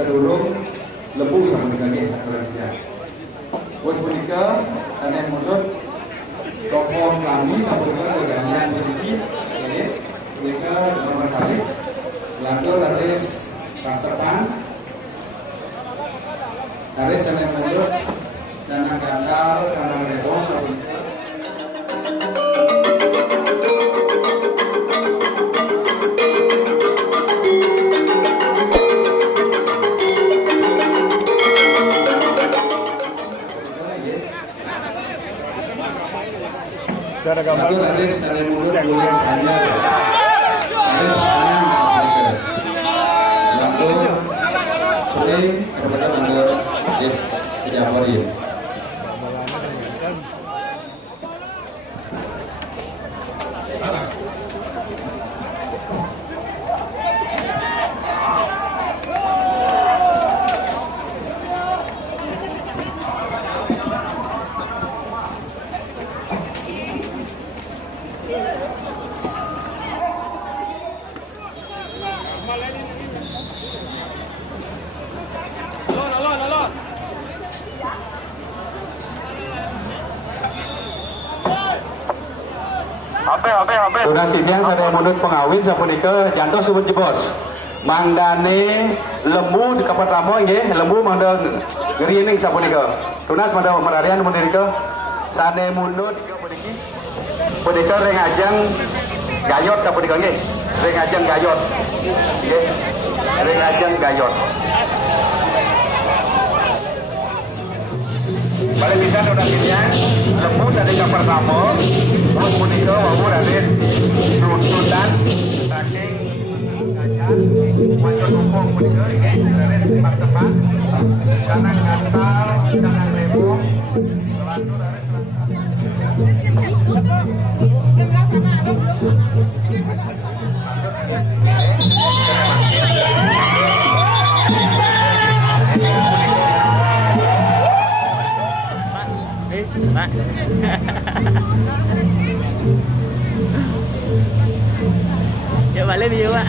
sedurung lembu sampun nggih kerja. Wes punika ane mundur tokoh kami sampun kegangan mriki nggih punika nomor kali lantur atis kasepan aris ane mundur dana gandal dana rebong sampun Lalu Aris ada mulut boleh banyak, Aris kanan seperti lalu boleh kepada anda tidak boleh. Donasinya saya menurut pengawin sapunika jantos sebut jebos. Mangdane lembu di kapat ramo nggih, lembu mangda gerining sapunika. Tunas mangda merarian menika sane munut punika reng ajeng gayot sapunika nggih. Reng ajeng gayot. Nggih. Reng ajeng gayot. Balik bisa donasinya lembu dari kapat ramo. Terus punika wau raden runtutan saking gajah masuk tumpuk punika nggih raden sepak-sepak kanang gantal kanang rebong lantur Pak. Ya balik dia, Pak.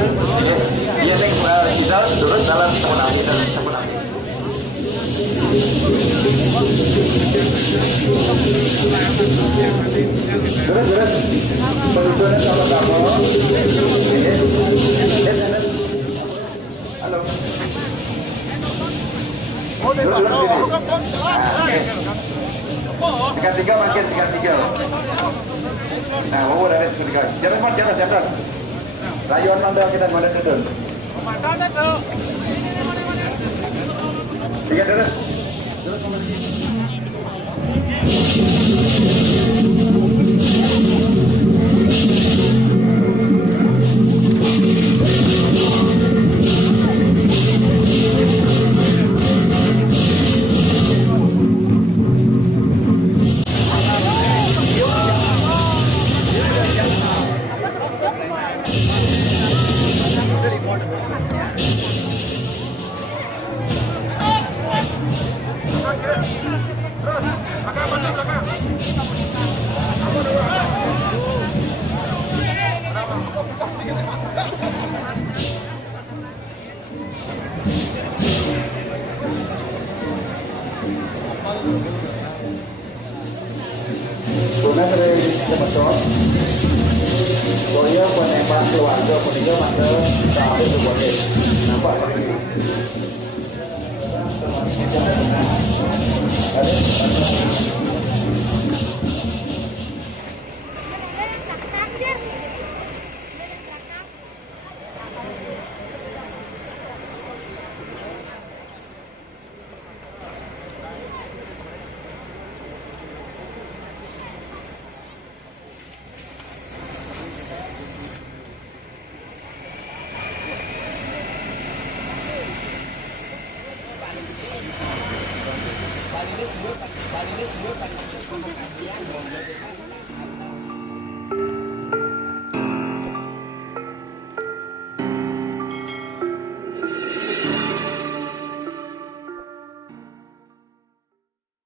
Iya neng kita turun dalam semuanya dan semuanya. Terus penunjukan sama kamu. Halo. Tiga makin tiga. Nah, mau ada tiga. Jangan. Rayuan mandal kita mana turun. Tiga terus. Tunas dari teman-teman, Korea penembak keluarga peninggal maka sampai berboleh. Nampak ini. Balik